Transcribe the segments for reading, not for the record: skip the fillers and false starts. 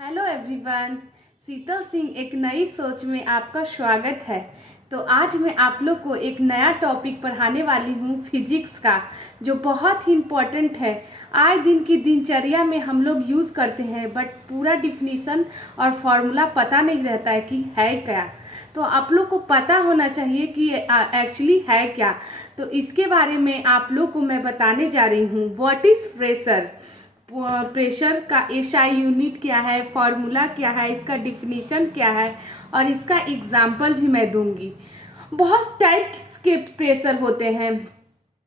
Hello everyone, शीतल सिंह एक नई सोच में आपका स्वागत है। तो आज मैं आप लोग को एक नया टॉपिक पढ़ाने वाली हूँ फिजिक्स का, जो बहुत ही इम्पोर्टेंट है। आए दिन की दिनचर्या में हम लोग यूज़ करते हैं, बट पूरा डिफिनीशन और फॉर्मूला पता नहीं रहता है कि है क्या। तो आप लोग को पता होना चाहिए कि एक्चुअली है क्या। तो इसके बारे में आप लोग को मैं बताने जा रही हूँ। व्हाट इज़ प्रेशर, प्रेशर का एसआई यूनिट क्या है, फॉर्मूला क्या है, इसका डिफिनीशन क्या है और इसका एग्जाम्पल भी मैं दूंगी। बहुत टाइप्स के प्रेशर होते हैं,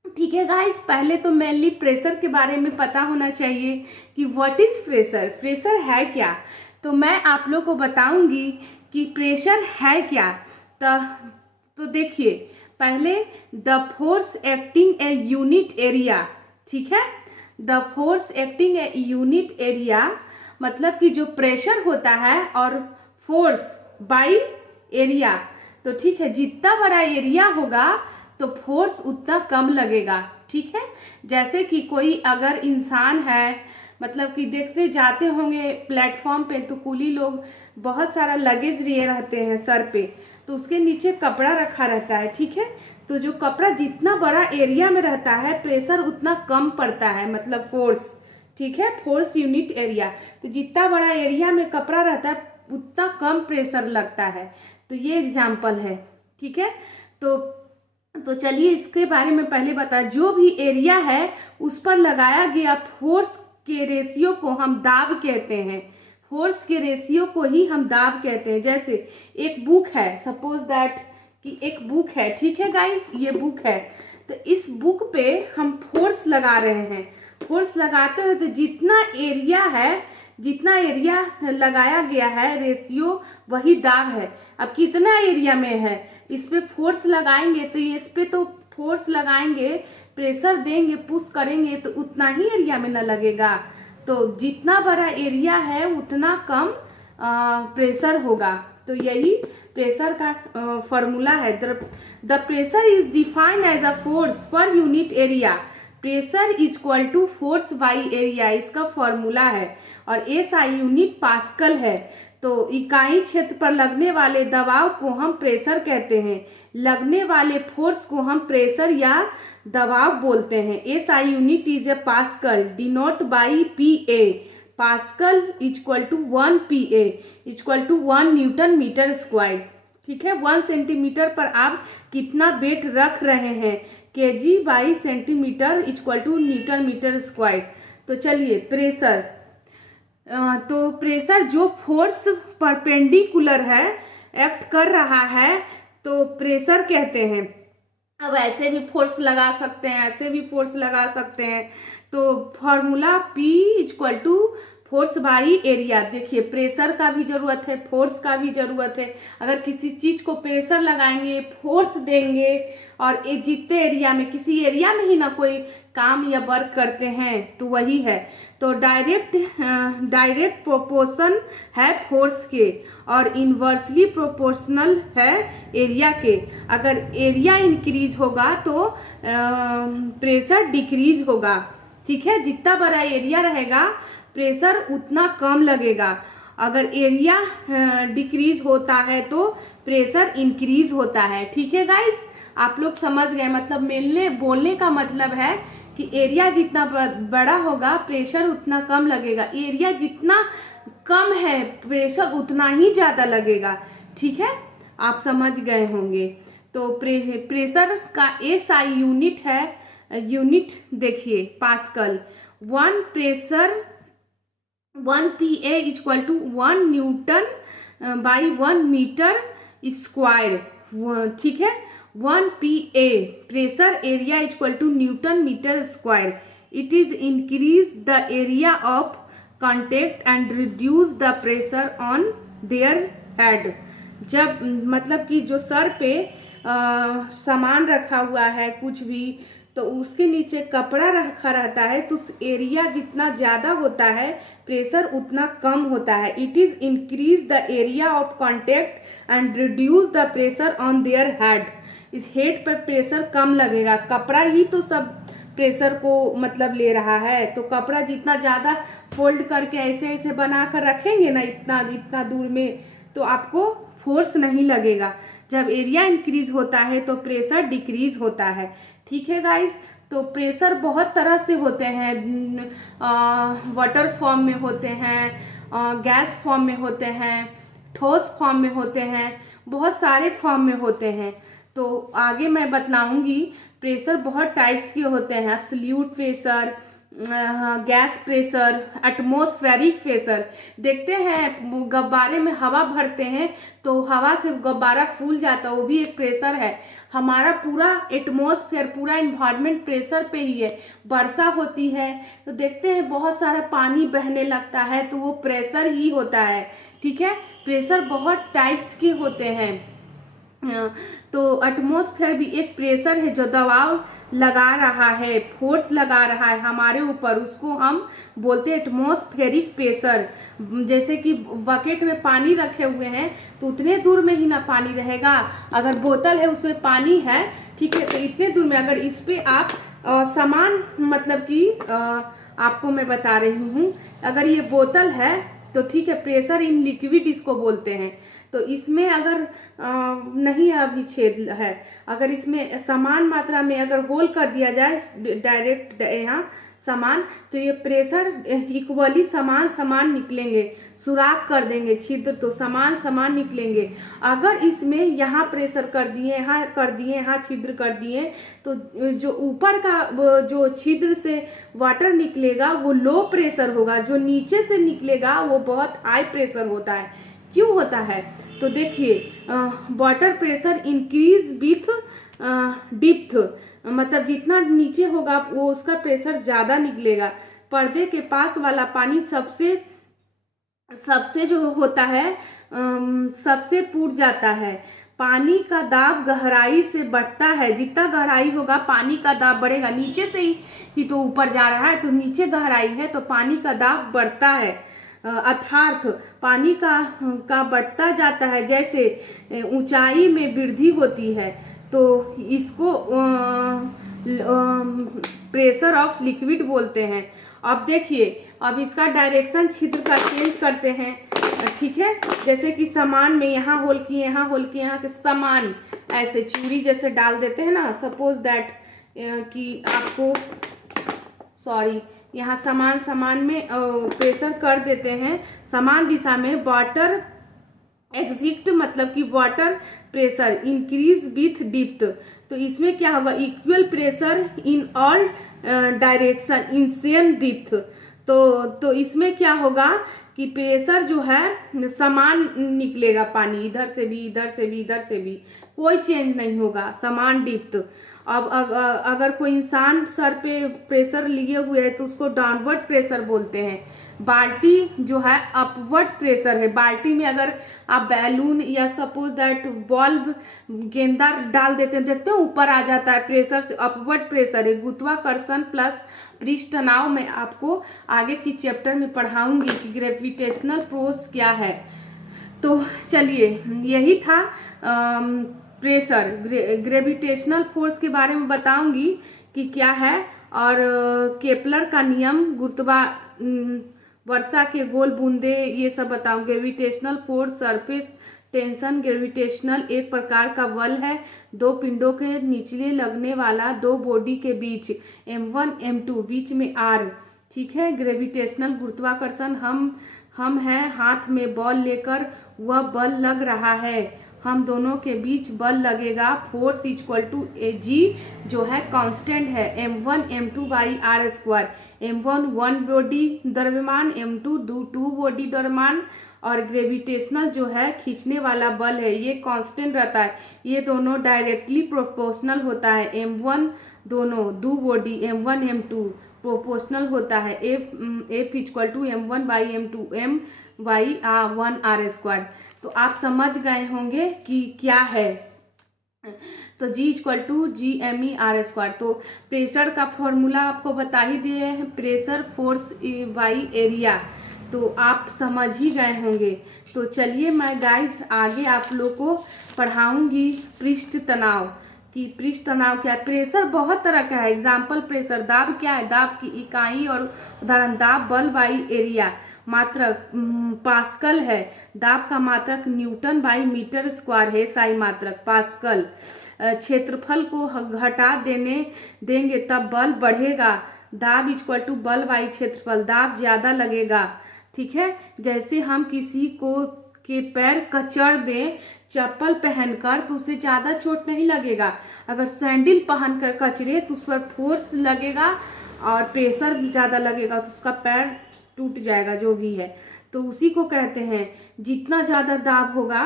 ठीक है गाइस। पहले तो मेनली प्रेशर के बारे में पता होना चाहिए कि व्हाट इज़ प्रेशर, प्रेशर है क्या। तो मैं आप लोग को बताऊंगी कि प्रेशर है क्या। तो देखिए, पहले the force acting a unit area, ठीक है। The force acting a unit area मतलब कि जो प्रेशर होता है और फोर्स बाई एरिया, तो ठीक है, जितना बड़ा एरिया होगा तो फोर्स उतना कम लगेगा, ठीक है। जैसे कि कोई अगर इंसान है, मतलब कि देखते जाते होंगे प्लेटफॉर्म पे, तो कुली लोग बहुत सारा लगेज लिए रहते हैं सर पे, तो उसके नीचे कपड़ा रखा रहता है, ठीक है। तो जो कपड़ा जितना बड़ा एरिया में रहता है, प्रेशर उतना कम पड़ता है, मतलब फोर्स, ठीक है, फोर्स यूनिट एरिया। तो जितना बड़ा एरिया में कपड़ा रहता है उतना कम प्रेशर लगता है। तो ये एग्जाम्पल है, ठीक है। तो चलिए इसके बारे में पहले बता। जो भी एरिया है उस पर लगाया गया फोर्स के रेशियो को हम दाब कहते हैं। फोर्स के रेशियो को ही हम दाब कहते हैं। जैसे एक बुक है, सपोज दैट कि एक बुक है, ठीक है गाइस, ये बुक है। तो इस बुक पे हम फोर्स लगा रहे हैं। फोर्स लगाते हैं तो जितना एरिया लगाया गया है रेशियो, वही दाब है। अब कितना एरिया में है, इस पे फोर्स लगाएंगे तो इस पे तो फोर्स लगाएंगे, प्रेशर देंगे, पुश करेंगे तो उतना ही एरिया में न लगेगा। तो जितना बड़ा एरिया है उतना कम प्रेशर होगा। तो यही प्रेशर का फॉर्मूला है। The pressure is defined as a force per unit area. Pressure is equal to force by area, इसका फॉर्मूला है। और एसआई यूनिट पास्कल है। तो इकाई क्षेत्र पर लगने वाले दबाव को हम प्रेशर कहते हैं। लगने वाले फोर्स को हम प्रेशर या दबाव बोलते हैं। SI unit is a pascal, denote by P A. Pascal equal to 1 PA equal to 1 newton metre square, ठीक है। 1 सेंटीमीटर पर आप कितना वेट रख रहे हैं, kg by centimetre equal to newton metre square. तो चलिए प्रेशर, तो प्रेशर जो फोर्स परपेंडिकुलर है, एक्ट कर रहा है, तो प्रेशर कहते हैं। अब ऐसे भी फोर्स लगा सकते हैं, ऐसे भी फोर्स लगा सकते हैं। तो formula P equal to force by area. देखिए, प्रेशर का भी जरूरत है, फोर्स का भी जरूरत है। अगर किसी चीज को प्रेशर लगाएंगे, फोर्स देंगे, और एक जितने एरिया में, किसी एरिया में ही ना कोई काम या वर्क करते हैं, तो वही है। तो डायरेक्ट प्रोपोर्शन है फोर्स के और इन्वर्सली प्रोपोर्शनल है एरिया के। अगर एरिया इंक्रीज होगा तो प्रेशर डिक्रीज होगा, ठीक है। जितना बड़ा एरिया रहेगा प्रेशर उतना कम लगेगा। अगर एरिया डिक्रीज होता है तो प्रेशर इंक्रीज होता है, ठीक है गाइस। आप लोग समझ गए, मतलब बोलने का मतलब है कि एरिया जितना बड़ा होगा प्रेशर उतना कम लगेगा, एरिया जितना कम है प्रेशर उतना ही ज़्यादा लगेगा, ठीक है। आप समझ गए होंगे। तो प्रेशर का एसआई यूनिट है, यूनिट देखिए pascal. 1 PA equal to 1 newton by 1 metre square, ठीक है। 1 PA pressure area equal to newton metre square. It is increase the area of contact and reduce the pressure on their head. जब मतलब कि जो sir पे सामान रखा हुआ है कुछ भी, तो उसके नीचे कपड़ा रखा रहता है, तो उस एरिया जितना ज़्यादा होता है प्रेशर उतना कम होता है। It is increase the area of contact and reduce the pressure on their head. इस हेड पर प्रेशर कम लगेगा, कपड़ा ही तो सब प्रेशर को मतलब ले रहा है। तो कपड़ा जितना ज़्यादा फोल्ड करके ऐसे ऐसे बना कर रखेंगे ना इतना इतना दूर में, तो आपको फोर्स नहीं लगेगा। जब एरिया इंक्रीज होता है तो प्रेशर डिक्रीज होता है। ठीक है गाइस। तो प्रेशर बहुत तरह से होते हैं, वाटर फॉर्म में होते हैं, गैस फॉर्म में होते हैं, ठोस फॉर्म में होते हैं, बहुत सारे फॉर्म में होते हैं। तो आगे मैं बतलाऊंगी। प्रेशर बहुत टाइप्स के होते हैं, absolute pressure, gas pressure, atmospheric pressure. देखते हैं गब्बारे में हवा भरते हैं तो हवा से गब्बारा फूल जाता है, वो भी एक प्रेशर है। हमारा पूरा एटमॉस्फेयर, पूरा इन्वायरमेंट प्रेशर पे ही है। वर्षा होती है तो देखते हैं बहुत सारा पानी बहने लगता है, तो वो प्रेशर ही होता है। ठीक है। प्रेशर बहुत टाइप्स के होते हैं। तो एटमॉस्फेयर भी एक प्रेशर है जो दबाव लगा रहा है, फोर्स लगा रहा है हमारे ऊपर, उसको हम बोलते हैं एटमॉस्फेरिक प्रेशर। जैसे कि बकेट में पानी रखे हुए हैं तो उतने दूर में ही ना पानी रहेगा। अगर बोतल है उसमें पानी है, ठीक है, तो इतने दूर में अगर इस पे आप सामान मतलब कि आपको मैं बता रही हूँ, अगर ये बोतल है तो ठीक है, प्रेशर इन लिक्विड इसको बोलते हैं। तो इसमें अगर नहीं अभी छेद है, अगर इसमें समान मात्रा में अगर होल कर दिया जाए डायरेक्ट यहाँ समान, तो ये प्रेशर इक्वली समान निकलेंगे। सुराख कर देंगे छिद्र तो समान निकलेंगे। अगर इसमें यहाँ प्रेशर कर दिए, यहाँ कर दिए, यहाँ छिद्र कर दिए, तो जो ऊपर का जो छिद्र से वाटर निकलेगा वो लो प्रेशर होगा, जो नीचे से निकलेगा वो बहुत हाई प्रेशर होता है। क्यों होता है? तो देखिए, water pressure increase with depth, मतलब जितना नीचे होगा वो उसका प्रेशर ज़्यादा निकलेगा। पर्दे के पास वाला पानी सबसे जो होता है सबसे फूट जाता है। पानी का दाब गहराई से बढ़ता है, जितना गहराई होगा पानी का दाब बढ़ेगा। नीचे से ही तो ऊपर जा रहा है, तो नीचे गहराई है तो पानी का दाब बढ़ता है। अर्थात पानी का बढ़ता जाता है, जैसे ऊंचाई में वृद्धि होती है, तो इसको प्रेशर ऑफ लिक्विड बोलते हैं। अब देखिए, अब इसका डायरेक्शन छिद्र का चेंज करते हैं। ठीक है, जैसे कि सामान में यहाँ होल किए, यहाँ होल किए, यहाँ के सामान ऐसे चूड़ी जैसे डाल देते हैं ना, सपोज दैट कि आपको यहाँ समान में प्रेशर कर देते हैं समान दिशा में। वाटर एग्जिट मतलब कि water pressure increase with depth. तो इसमें क्या होगा? Equal pressure in all direction in same depth. तो इसमें क्या होगा कि प्रेशर जो है समान निकलेगा, पानी इधर से भी, इधर से भी, इधर से भी, कोई चेंज नहीं होगा, समान डिप्थ। अब अगर कोई इंसान सर पे प्रेशर लिए हुए है तो उसको डाउनवर्ड प्रेशर बोलते हैं। बाल्टी जो है अपवर्ड प्रेशर है। बाल्टी में अगर आप बैलून या सपोज दैट बल्ब गेंदा डाल देते हैं, देखते हैं ऊपर आ जाता है, प्रेशर से अपवर्ड प्रेशर है। गुरुत्वाकर्षण प्लस पृष्ठ तनाव में आपको आगे की चैप्टर में पढ़ाऊंगी कि ग्रेविटेशनल फोर्स क्या है। तो चलिए, यही था प्रेशर। ग्रेविटेशनल फोर्स के बारे में बताऊंगी कि क्या है, और केपलर का नियम, वर्षा के गोल बूंदे, ये सब बताऊं। Gravitational force, surface tension. Gravitational एक प्रकार का बल है दो पिंडों के निचले लगने वाला दो बॉडी के बीच, M1 M2 बीच में R। ठीक है। ग्रेविटेशनल गुरुत्वाकर्षण, हम हैं हाथ में बॉल लेकर, वह बल लग रहा है, हम दोनों के बीच बल लगेगा। फोर्स इक्वल टू G जो है कांस्टेंट है, M1 M2 by R square. M1 1 body द्रव्यमान, M2 2 बॉडी द्रव्यमान, और ग्रेविटेशनल जो है खींचने वाला बल है, ये कांस्टेंट रहता है। ये दोनों डायरेक्टली प्रोपोर्शनल होता है। M1 दोनों दो बॉडी M1 M2 प्रोपोर्शनल होता है। F equal to M1 by M2 M by 1 R square. तो आप समझ गए होंगे कि क्या है। तो G equal to GME/R square. तो प्रेशर का फॉर्मूला आपको बता ही दिए हैं, प्रेशर फोर्स बाई एरिया, तो आप समझ ही गए होंगे। तो चलिए मैं गाइस आगे आप लोग को पढ़ाऊंगी पृष्ठ तनाव। कि पृष्ठ तनाव क्या है। प्रेशर बहुत तरह का है। Example pressure. दाब क्या है, दाब की इकाई और उदाहरण। दाब बल बाई एरिया। मात्रक पास्कल है। दाब का मात्रक न्यूटन बाई मीटर स्क्वायर है। SI मात्रक पास्कल। क्षेत्रफल को घटा देंगे तब बल बढ़ेगा। दाब इक्वल टू बल बाई क्षेत्रफल। दाब ज्यादा लगेगा, ठीक है। जैसे हम किसी को के पैर कचड़ दें चप्पल पहनकर तो उसे ज़्यादा चोट नहीं लगेगा। अगर सैंडल पहनकर कचरे तो उस पर फोर्स लगेगा और प्रेशर ज़्यादा लगेगा तो उसका पैर टूट जाएगा, जो भी है। तो उसी को कहते हैं जितना ज़्यादा दाब होगा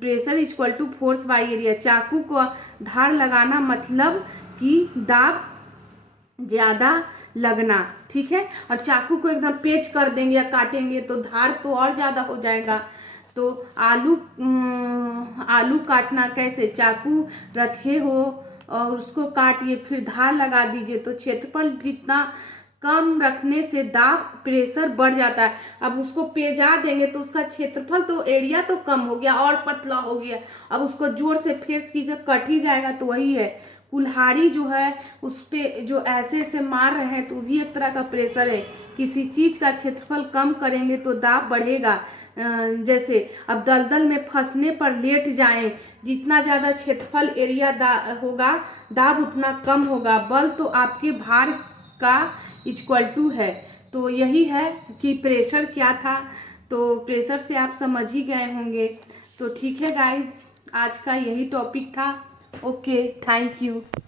pressure equal to force by area. चाकू को धार लगाना मतलब कि दाब ज़्यादा लगना, ठीक है। और चाकू को एकदम पेच कर देंगे या काटेंगे तो धार तो और ज़्यादा हो जाएगा। तो आलू काटना कैसे, चाकू रखे हो और उसको काटिए फिर धार लगा दीजिए तो क्षेत्रफल जितना कम रखने से दाब प्रेशर बढ़ जाता है। अब उसको पेजा देंगे तो उसका क्षेत्रफल तो एरिया तो कम हो गया और पतला हो गया। अब उसको जोर से फेस की कट ही जाएगा। तो वही है कुल्हाड़ी जो है उस पे जो ऐसे ऐसे मार रहे हैं तो भी एक तरह का प्रेशर है। किसी चीज का क्षेत्रफल कम करेंगे तो दाब बढ़ेगा। जैसे अब दलदल में फंसने पर लेट जाएं, जितना ज़्यादा क्षेत्रफल एरिया होगा दाब उतना कम होगा। बल तो आपके भार का इक्वल टू है। तो यही है कि प्रेशर क्या था। तो प्रेशर से आप समझ ही गए होंगे। तो ठीक है गाइस, आज का यही टॉपिक था। Okay, thank you.